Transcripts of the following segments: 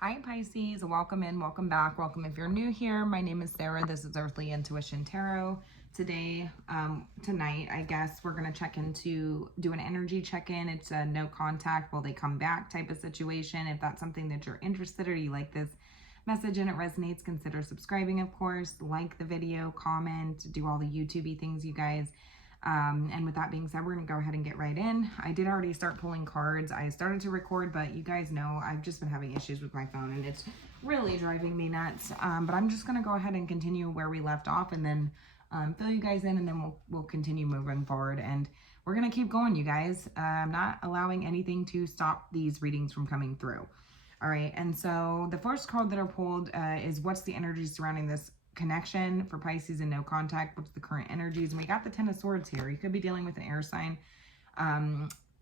Hi Pisces, welcome in, welcome back, welcome if you're new here. My name is Sarah. This is Earthly Intuition Tarot. Today, tonight, I guess we're going to do an energy check-in. It's a no contact, will they come back type of situation. If that's something that you're interested or you like this message and it resonates, consider subscribing, of course. Like the video, comment, do all the YouTube-y things, you guys. And with that being said, we're going to go ahead and get right in. I did already start pulling cards. I started to record, but you guys know I've just been having issues with my phone and it's really driving me nuts. But I'm just going to go ahead and continue where we left off and then fill you guys in, and then we'll continue moving forward. And we're going to keep going, you guys. I'm not allowing anything to stop these readings from coming through. All right. And so the first card that I pulled is what's the energy surrounding this connection for Pisces and no contact. What's the current energies? And we got the Ten of Swords here. You could be dealing with an air sign,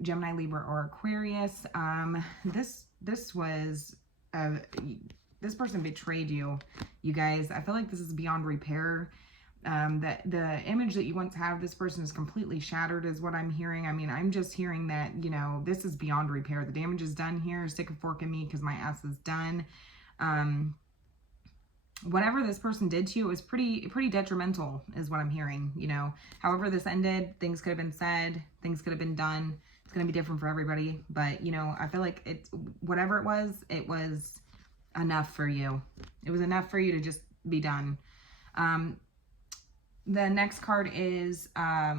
Gemini, Libra, or Aquarius. This person betrayed you, you guys. I feel like this is beyond repair. That the image that you once had of this person is completely shattered is what I'm hearing. I mean, I'm just hearing that, you know, this is beyond repair. The damage is done here. Stick a fork in me because my ass is done. Whatever this person did to you, it was pretty detrimental is what I'm hearing, you know. However this ended, things could have been said, things could have been done. It's going to be different for everybody, but you know, I feel like it's whatever it was enough for you. It was enough for you to just be done. The next card is how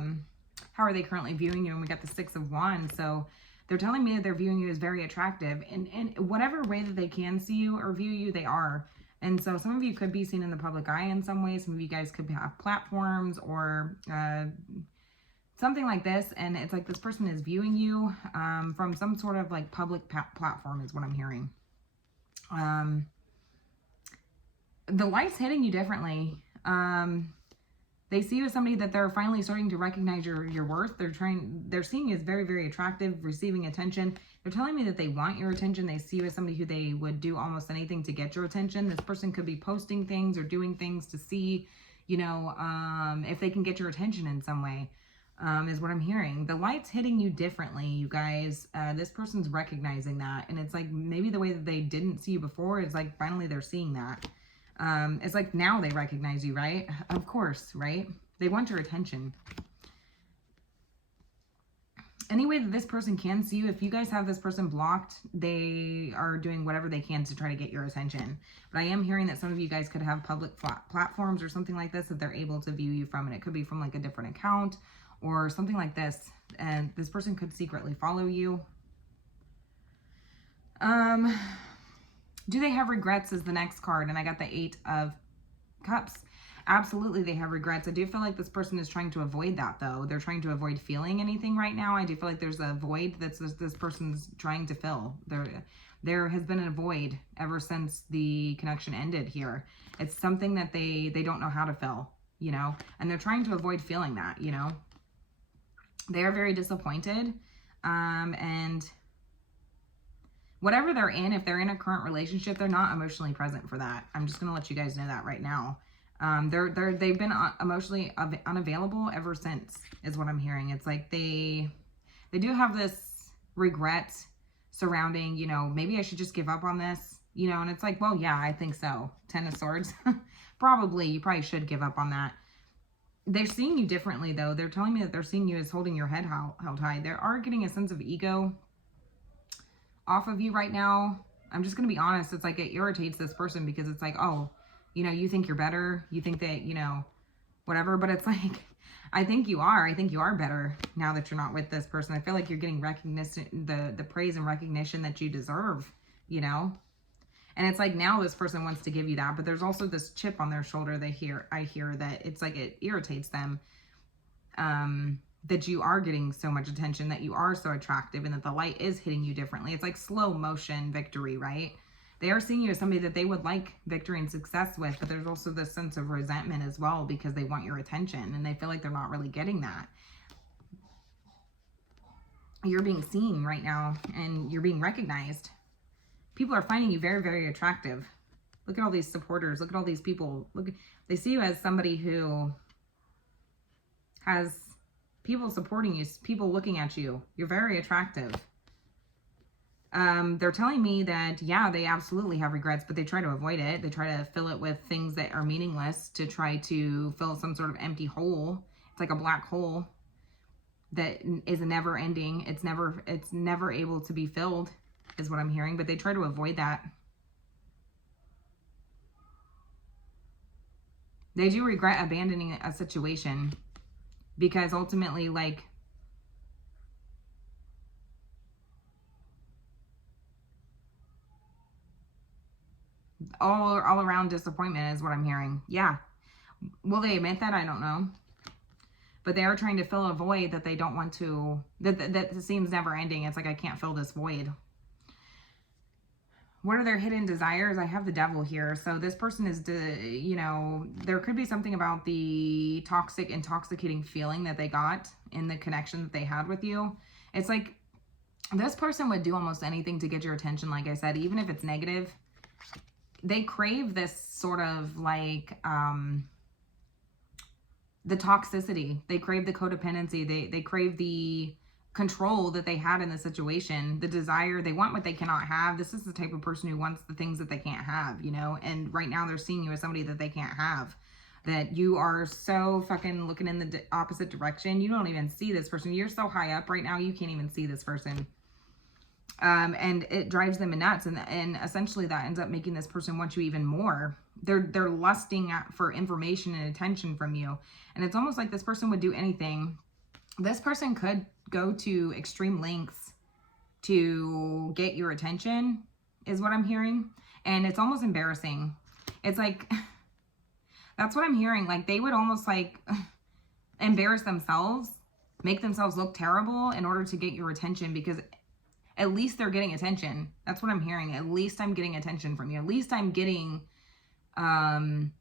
are they currently viewing you? And we got the Six of Wands. So they're telling me that they're viewing you as very attractive, and whatever way that they can see you or view you, they are. And so some of you could be seen in the public eye in some way. Some of you guys could have platforms or something like this. And it's like this person is viewing you from some sort of like public platform is what I'm hearing. The light's hitting you differently. They see you as somebody that they're finally starting to recognize your worth. They're seeing you as very, very attractive, receiving attention. They're telling me that they want your attention. They see you as somebody who they would do almost anything to get your attention. This person could be posting things or doing things to see, you know, if they can get your attention in some way, is what I'm hearing. The light's hitting you differently, you guys. This person's recognizing that. And it's like maybe the way that they didn't see you before is like finally they're seeing that. It's like now they recognize you, right? Of course, right? They want your attention. Any way that this person can see you, if you guys have this person blocked, they are doing whatever they can to try to get your attention. But I am hearing that some of you guys could have public platforms or something like this that they're able to view you from. And it could be from like a different account or something like this. And this person could secretly follow you. Do they have regrets is the next card. And I got the Eight of Cups. Absolutely, they have regrets. I do feel like this person is trying to avoid that, though. They're trying to avoid feeling anything right now. I do feel like there's a void that's this person's trying to fill. There has been a void ever since the connection ended here. It's something that they don't know how to fill, you know, and they're trying to avoid feeling that, you know. They are very disappointed, and whatever they're in, if they're in a current relationship, they're not emotionally present for that. I'm just going to let you guys know that right now. They've been emotionally unavailable ever since is what I'm hearing. It's like they do have this regret surrounding, you know, maybe I should just give up on this, you know, and it's like, well, yeah, I think so. Ten of Swords. Probably, you probably should give up on that. They're seeing you differently, though. They're telling me that they're seeing you as holding your head held high. They are getting a sense of ego off of you right now. I'm just going to be honest. It's like it irritates this person because it's like, oh, you know, you think you're better. You think that, you know, whatever. But it's like, I think you are. I think you are better now that you're not with this person. I feel like you're getting recognition, the praise and recognition that you deserve, you know. And it's like now this person wants to give you that. But there's also this chip on their shoulder. I hear that it's like it irritates them. That you are getting so much attention, that you are so attractive, and that the light is hitting you differently. It's like slow motion victory, right? They are seeing you as somebody that they would like victory and success with, but there's also this sense of resentment as well because they want your attention and they feel like they're not really getting that. You're being seen right now and you're being recognized. People are finding you very, very attractive. Look at all these supporters. Look at all these people. They see you as somebody who has people supporting you, people looking at you. You're very attractive. They're telling me that, yeah, they absolutely have regrets, but they try to avoid it. They try to fill it with things that are meaningless to try to fill some sort of empty hole. It's like a black hole that is never ending. It's never able to be filled, is what I'm hearing, but they try to avoid that. They do regret abandoning a situation because ultimately, like, all around disappointment is what I'm hearing. Yeah. Will they admit that? I don't know. But they are trying to fill a void that they don't want to, that seems never ending. It's like, I can't fill this void. What are their hidden desires? I have the devil here. So this person is, you know, there could be something about the toxic, intoxicating feeling that they got in the connection that they had with you. It's like this person would do almost anything to get your attention. Like I said, even if it's negative, they crave this sort of like, the toxicity. They crave the codependency. They crave the control that they had in the situation, the desire. They want what they cannot have. This is the type of person who wants the things that they can't have, you know, and right now they're seeing you as somebody that they can't have, that you are so fucking looking in the opposite direction. You don't even see this person. You're so high up right now, you can't even see this person. And it drives them nuts, and essentially that ends up making this person want you even more. They're lusting for information and attention from you, and it's almost like this person would do anything. This person could go to extreme lengths to get your attention, is what I'm hearing, and it's almost embarrassing. It's like, that's what I'm hearing. Like, they would almost like embarrass themselves, make themselves look terrible in order to get your attention, because at least they're getting attention. That's what I'm hearing. At least I'm getting attention from you. At least I'm getting, I'm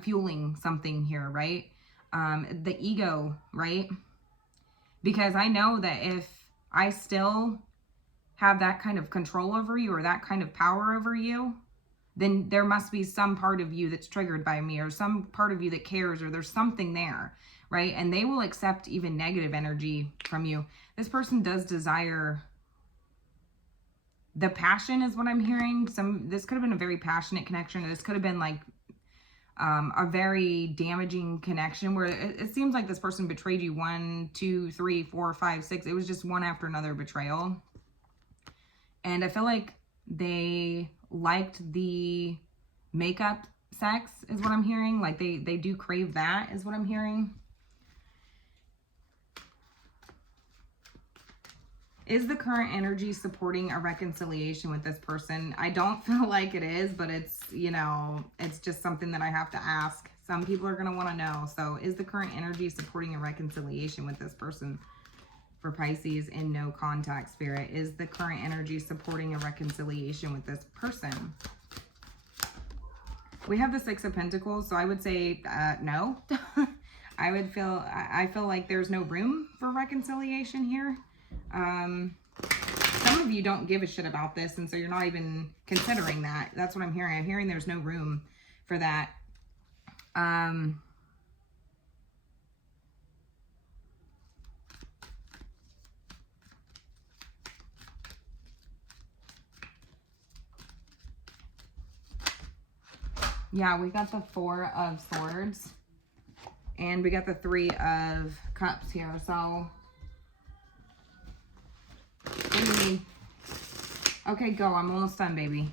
fueling something here, right? The ego, right? Because I know that if I still have that kind of control over you or that kind of power over you, then there must be some part of you that's triggered by me, or some part of you that cares, or there's something there, right? And they will accept even negative energy from you. This person does desire the passion, is what I'm hearing. This could have been a very passionate connection. This could have been like a very damaging connection where it seems like this person betrayed you 1, 2, 3, 4, 5, 6. It was just one after another betrayal. And I feel like they liked the makeup sex, is what I'm hearing. Like they do crave that, is what I'm hearing. Is the current energy supporting a reconciliation with this person? I don't feel like it is, but it's, you know, it's just something that I have to ask. Some people are going to want to know. So is the current energy supporting a reconciliation with this person? For Pisces in no contact spirit, is the current energy supporting a reconciliation with this person? We have the Six of Pentacles, so I would say no. I feel like there's no room for reconciliation here. Some of you don't give a shit about this, and so you're not even considering that. That's what I'm hearing. I'm hearing there's no room for that. Yeah, we got the Four of Swords, and we got the Three of Cups here, so what do you mean? Okay, go. I'm almost done, baby.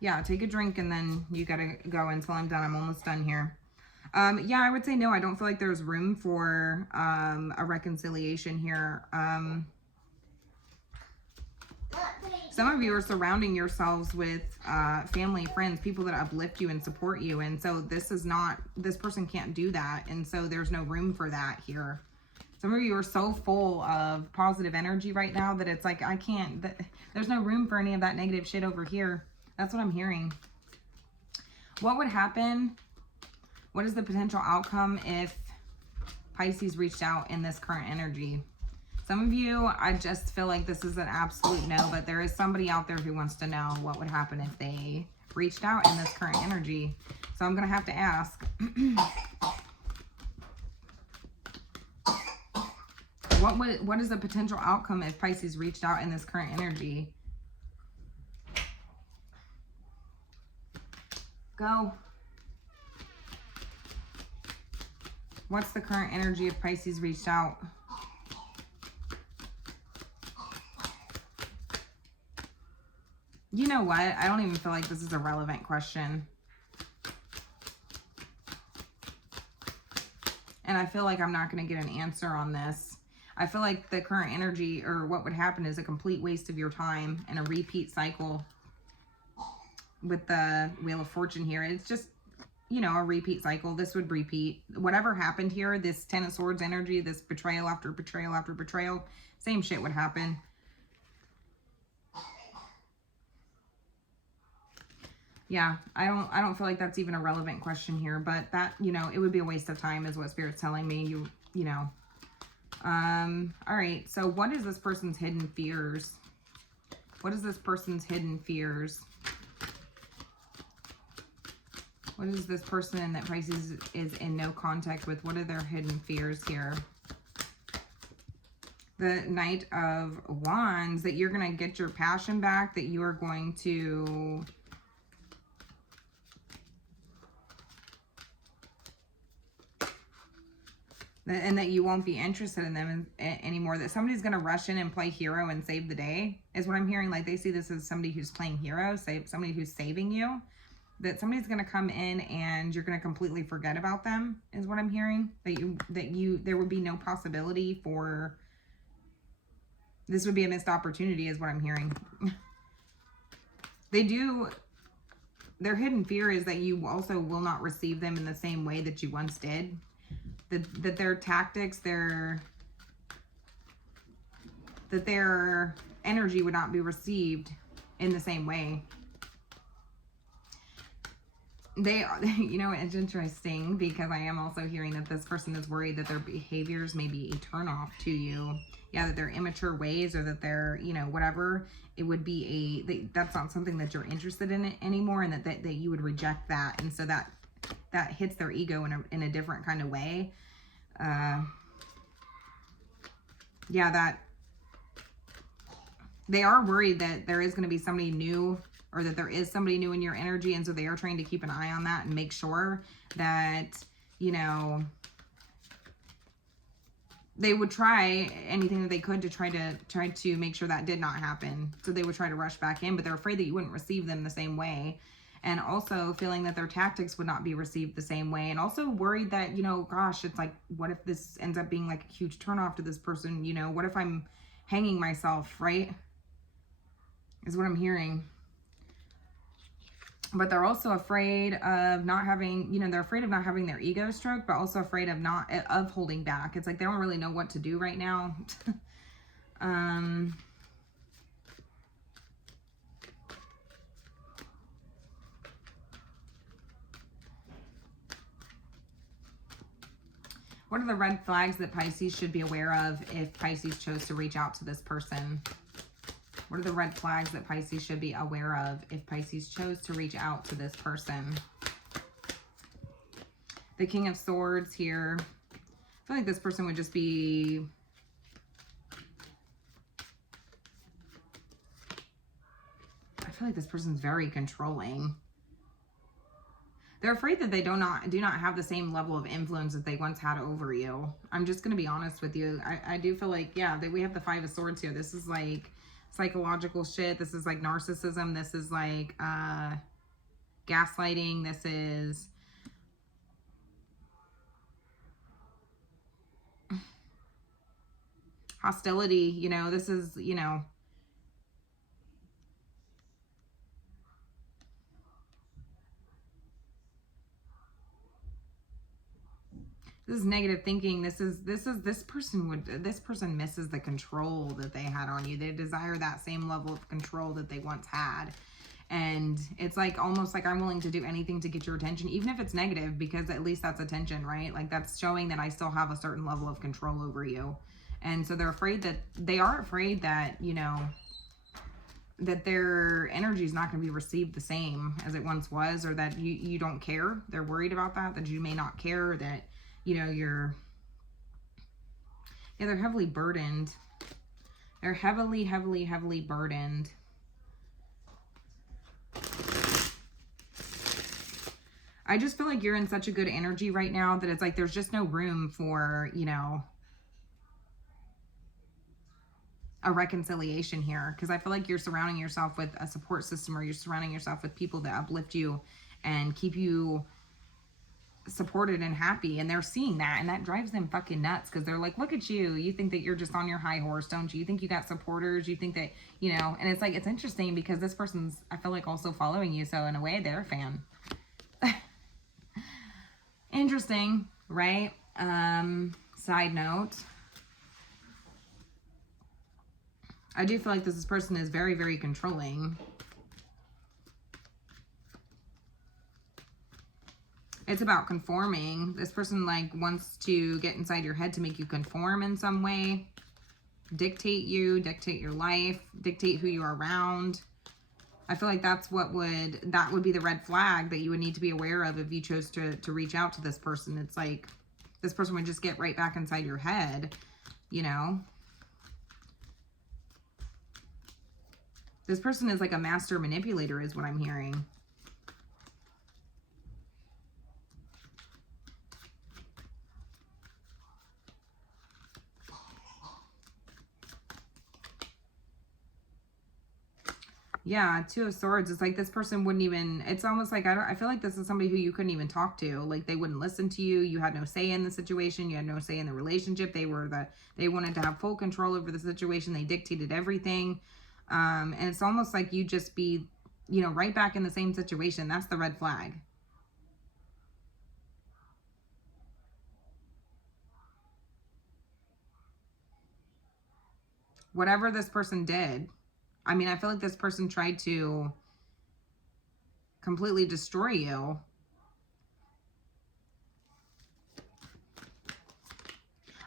Yeah, take a drink and then you gotta go until I'm done. I'm almost done here. Yeah, I would say no. I don't feel like there's room for a reconciliation here. Some of you are surrounding yourselves with family, friends, people that uplift you and support you. And so this person can't do that. And so there's no room for that here. Some of you are so full of positive energy right now that it's like, there's no room for any of that negative shit over here. That's what I'm hearing. What would happen? What is the potential outcome if Pisces reached out in this current energy? Some of you, I just feel like this is an absolute no, but there is somebody out there who wants to know what would happen if they reached out in this current energy. So I'm going to have to ask. What is the potential outcome if Pisces reached out in this current energy? Go. What's the current energy if Pisces reached out? You know what? I don't even feel like this is a relevant question. And I feel like I'm not going to get an answer on this. I feel like the current energy, or what would happen, is a complete waste of your time and a repeat cycle with the Wheel of Fortune here. It's just, you know, a repeat cycle. This would repeat. Whatever happened here, this Ten of Swords energy, this betrayal after betrayal after betrayal, same shit would happen. Yeah, I don't feel like that's even a relevant question here, but that, you know, it would be a waste of time is what Spirit's telling me. You know. All right. So what is this person's hidden fears? What is this person's hidden fears? What is this person that Pisces is in no contact with? What are their hidden fears here? The Knight of Wands, that you're going to get your passion back, that you are going to... and that you won't be interested in them anymore, that somebody's going to rush in and play hero and save the day, is what I'm hearing. Like, they see this as somebody who's playing hero, somebody who's saving you, that somebody's going to come in and you're going to completely forget about them, is what I'm hearing. There would be no possibility for, this would be a missed opportunity, is what I'm hearing. Their hidden fear is that you also will not receive them in the same way that you once did. That their tactics, that their energy would not be received in the same way. They are, you know, it's interesting because I am also hearing that this person is worried that their behaviors may be a turnoff to you. Yeah, that they're immature ways, or that they're, you know, whatever. It would be that's not something that you're interested in anymore, and that you would reject that. And so that hits their ego in a different kind of way. Yeah, that they are worried that there is going to be somebody new, or that there is somebody new in your energy. And so they are trying to keep an eye on that and make sure that, you know, they would try anything that they could to try to make sure that did not happen. So they would try to rush back in, but they're afraid that you wouldn't receive them the same way. And also feeling that their tactics would not be received the same way. And also worried that, you know, gosh, it's like, what if this ends up being like a huge turnoff to this person? You know, what if I'm hanging myself, right? Is what I'm hearing. But they're also afraid of not having, you know, they're afraid of not having their ego stroked, but also afraid of holding back. It's like they don't really know what to do right now. What are the red flags that Pisces should be aware of if Pisces chose to reach out to this person? What are the red flags that Pisces should be aware of if Pisces chose to reach out to this person? The King of Swords here. I feel like this person would just be... I feel like this person's very controlling. They're afraid that they do not have the same level of influence that they once had over you. I'm just going to be honest with you. I do feel like, yeah, we have the Five of Swords here. This is like psychological shit. This is like narcissism. This is like gaslighting. This is hostility. You know, this is, you know, this is negative thinking. This person misses the control that they had on you. They desire that same level of control that they once had. And it's like almost like I'm willing to do anything to get your attention, even if it's negative, because at least that's attention, right? Like that's showing that I still have a certain level of control over you. And so they're afraid that, you know, that their energy is not going to be received the same as it once was, or that you don't care. They're worried about that you may not care, that, you know, Yeah, they're heavily burdened. They're heavily, heavily, heavily burdened. I just feel like you're in such a good energy right now that it's like there's just no room for, you know, a reconciliation here. Because I feel like you're surrounding yourself with a support system, or you're surrounding yourself with people that uplift you and keep you supported and happy, and they're seeing that, and that drives them fucking nuts, because they're like, look at you, you think that you're just on your high horse, don't you? You think you got supporters, you think that, you know. And it's like, it's interesting because this person's, I feel like, also following you, so in a way they're a fan. Interesting, right? Side note, I do feel like this person is very, very controlling. It's about conforming. This person like wants to get inside your head to make you conform in some way, dictate you, dictate your life, dictate who you are around. I feel like that's what that would be the red flag that you would need to be aware of if you chose to reach out to this person. It's like this person would just get right back inside your head, you know. This person is like a master manipulator is what I'm hearing. Yeah, Two of Swords. It's like this person wouldn't even, it's almost like, I feel like this is somebody who you couldn't even talk to. Like they wouldn't listen to you. You had no say in the situation. You had no say in the relationship. They wanted to have full control over the situation. They dictated everything. And it's almost like you just be, you know, right back in the same situation. That's the red flag. Whatever this person did, I mean, I feel like this person tried to completely destroy you.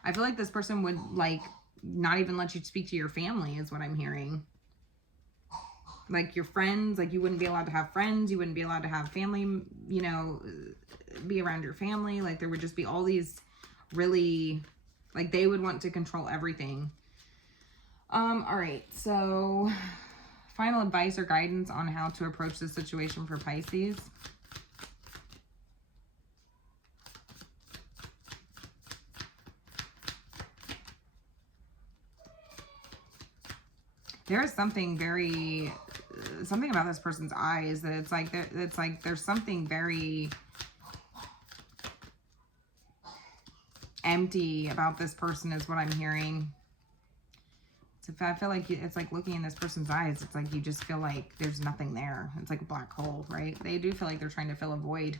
I feel like this person would like not even let you speak to your family is what I'm hearing. Like your friends, like you wouldn't be allowed to have friends. You wouldn't be allowed to have family, you know, be around your family. Like there would just be all these really, like they would want to control everything. All right, so final advice or guidance on how to approach this situation for Pisces. There is something very, something about this person's eyes that it's like there's something very empty about this person is what I'm hearing. So I feel like it's like looking in this person's eyes, it's like you just feel like there's nothing there. It's like a black hole, right? They do feel like they're trying to fill a void.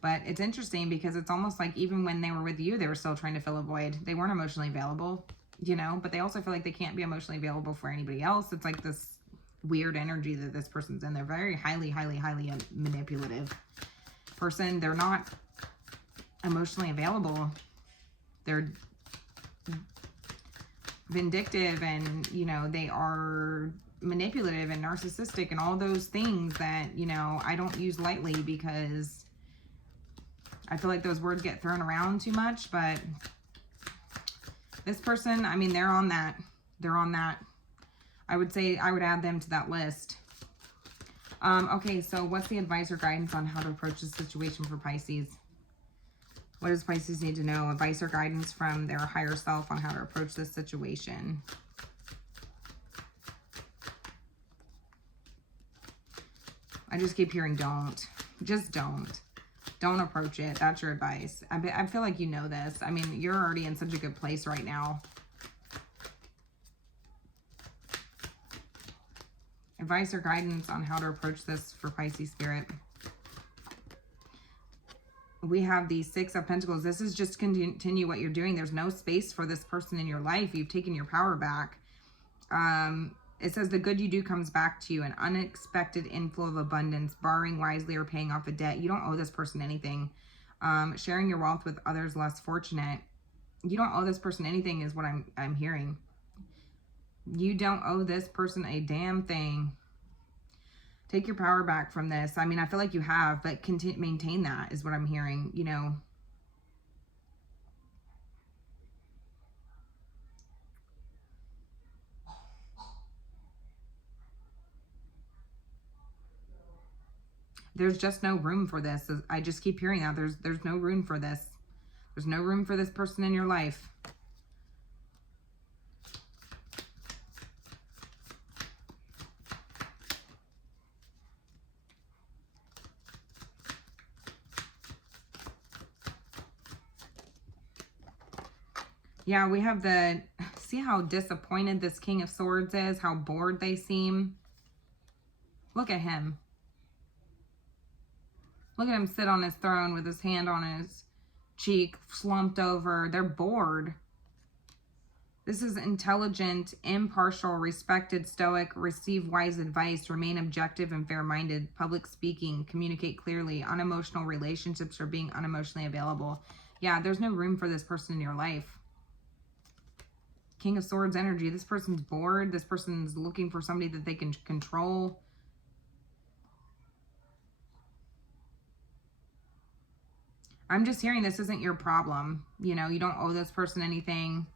But it's interesting because it's almost like even when they were with you, they were still trying to fill a void. They weren't emotionally available, you know, but they also feel like they can't be emotionally available for anybody else. It's like this weird energy that this person's in. They're very highly, highly, highly manipulative person. They're not emotionally available. They're vindictive, and you know, they are manipulative and narcissistic and all those things that, you know, I don't use lightly because I feel like those words get thrown around too much. But this person, I mean, they're on that. I would say I would add them to that list. Okay, so what's the advice or guidance on how to approach this situation for Pisces? What does Pisces need to know? Advice or guidance from their higher self on how to approach this situation. I just keep hearing don't. Just don't. Don't approach it. That's your advice. I feel like you know this. I mean, you're already in such a good place right now. Advice or guidance on how to approach this for Pisces spirit. We have the Six of Pentacles. This is just continue what you're doing. There's no space for this person in your life. You've taken your power back. It says the good you do comes back to you. An unexpected inflow of abundance, borrowing wisely or paying off a debt. You don't owe this person anything. Sharing your wealth with others less fortunate. You don't owe this person anything is what I'm hearing. You don't owe this person a damn thing. Take your power back from this. I mean, I feel like you have, but maintain that is what I'm hearing, you know. There's just no room for this. I just keep hearing that. There's no room for this. There's no room for this person in your life. Yeah, we have the, see how disappointed this King of Swords is, how bored they seem. Look at him. Look at him sit on his throne with his hand on his cheek, slumped over. They're bored. This is intelligent, impartial, respected, stoic, receive wise advice, remain objective and fair-minded, public speaking, communicate clearly, unemotional relationships, or being unemotionally available. Yeah, there's no room for this person in your life. King of Swords energy. This person's bored. This person's looking for somebody that they can control. I'm just hearing this isn't your problem. You know, you don't owe this person anything.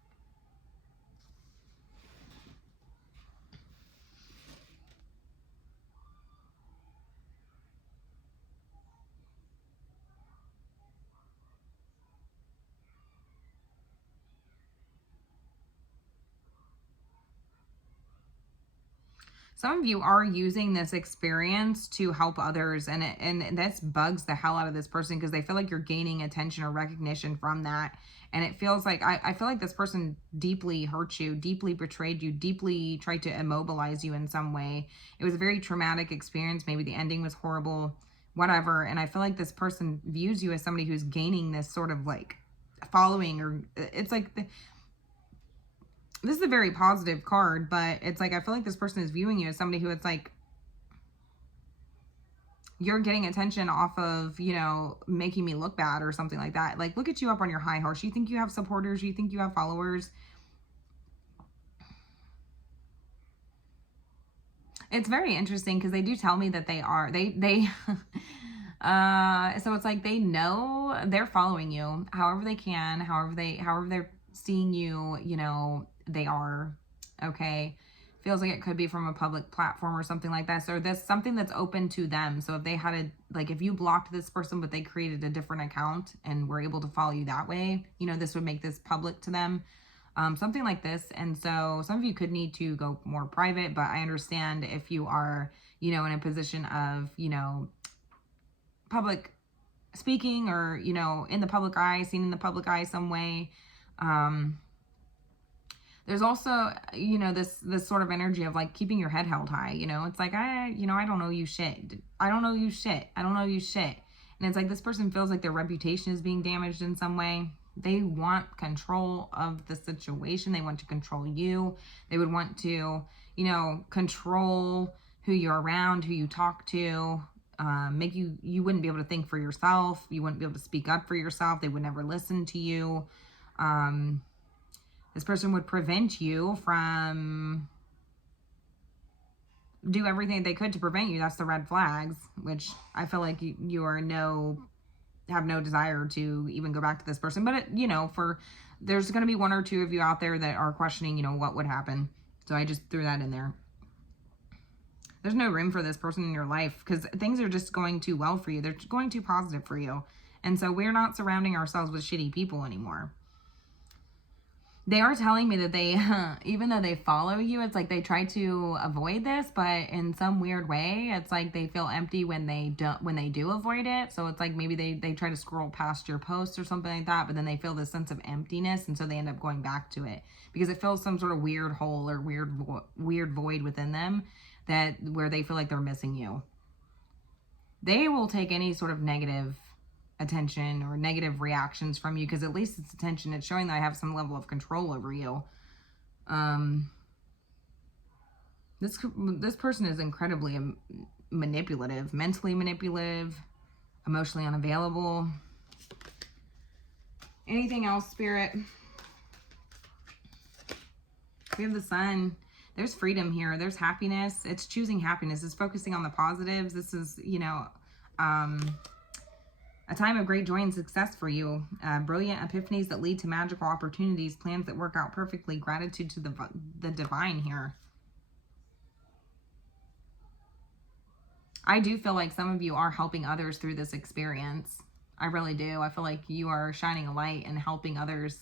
Some of you are using this experience to help others, and this bugs the hell out of this person because they feel like you're gaining attention or recognition from that. And it feels like, I feel like this person deeply hurt you, deeply betrayed you, deeply tried to immobilize you in some way. It was a very traumatic experience. Maybe the ending was horrible, whatever. And I feel like this person views you as somebody who's gaining this sort of like following, or it's like this is a very positive card, but it's like, I feel like this person is viewing you as somebody who it's like, you're getting attention off of, you know, making me look bad or something like that. Like, look at you up on your high horse. You think you have supporters. You think you have followers. It's very interesting because they do tell me that they are, so it's like they know they're following you however they can, however they're seeing you, you know, they are, okay. Feels like it could be from a public platform or something like that. So there's something that's open to them. So if they had a, like if you blocked this person, but they created a different account and were able to follow you that way, you know, this would make this public to them. Something like this. And so some of you could need to go more private, but I understand if you are, you know, in a position of, you know, public speaking or, you know, in the public eye, seen in the public eye some way. There's also, you know, this sort of energy of like keeping your head held high, you know, it's like, I don't know you shit. I don't know you shit. I don't know you shit. And it's like, this person feels like their reputation is being damaged in some way. They want control of the situation. They want to control you. They would want to, you know, control who you're around, who you talk to, make you wouldn't be able to think for yourself. You wouldn't be able to speak up for yourself. They would never listen to you. This person would prevent you from do everything they could to prevent you. That's the red flags, which I feel like you are have no desire to even go back to this person. But it, you know, there's going to be one or two of you out there that are questioning, you know, what would happen. So I just threw that in there. There's no room for this person in your life because things are just going too well for you. They're going too positive for you. And so we're not surrounding ourselves with shitty people anymore. They are telling me that they, even though they follow you, it's like they try to avoid this, but in some weird way, it's like they feel empty when they do avoid it. So it's like maybe they try to scroll past your posts or something like that, but then they feel this sense of emptiness, and so they end up going back to it because it fills some sort of weird hole or weird void within them where they feel like they're missing you. They will take any sort of negative attention or negative reactions from you because at least it's attention. It's showing that I have some level of control over you. This person is incredibly manipulative, mentally manipulative, emotionally unavailable. Anything else, Spirit? We have the Sun. There's freedom here. There's happiness. It's choosing happiness. It's focusing on the positives. This is, you know, a time of great joy and success for you. Brilliant epiphanies that lead to magical opportunities. Plans that work out perfectly. Gratitude to the divine here. I do feel like some of you are helping others through this experience. I really do. I feel like you are shining a light and helping others.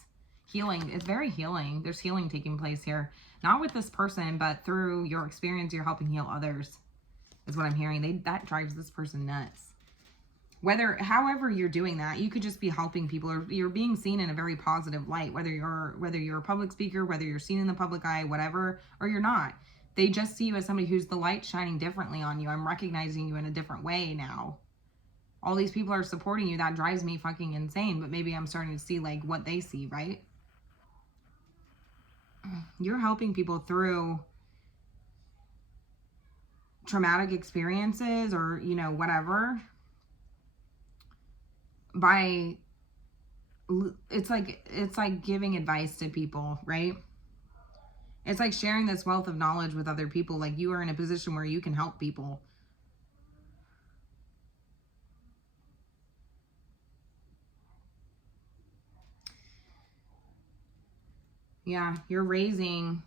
Healing. It's very healing. There's healing taking place here. Not with this person, but through your experience, you're helping heal others, is what I'm hearing. That drives this person nuts. However you're doing that, you could just be helping people, or you're being seen in a very positive light, whether you're a public speaker, whether you're seen in the public eye, whatever, or you're not. They just see you as somebody who's the light shining differently on you. I'm recognizing you in a different way now. All these people are supporting you. That drives me fucking insane, but maybe I'm starting to see like what they see, right? You're helping people through traumatic experiences, or, you know, whatever, by, it's like giving advice to people, right? It's like sharing this wealth of knowledge with other people. Like, you are in a position where you can help people. Yeah, you're raising,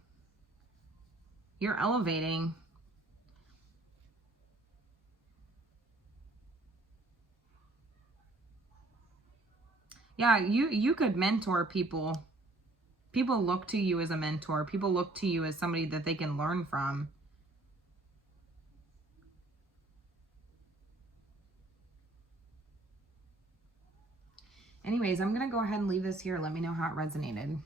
you're elevating. Yeah, you could mentor people. People look to you as a mentor. People look to you as somebody that they can learn from. Anyways, I'm going to go ahead and leave this here. Let me know how it resonated.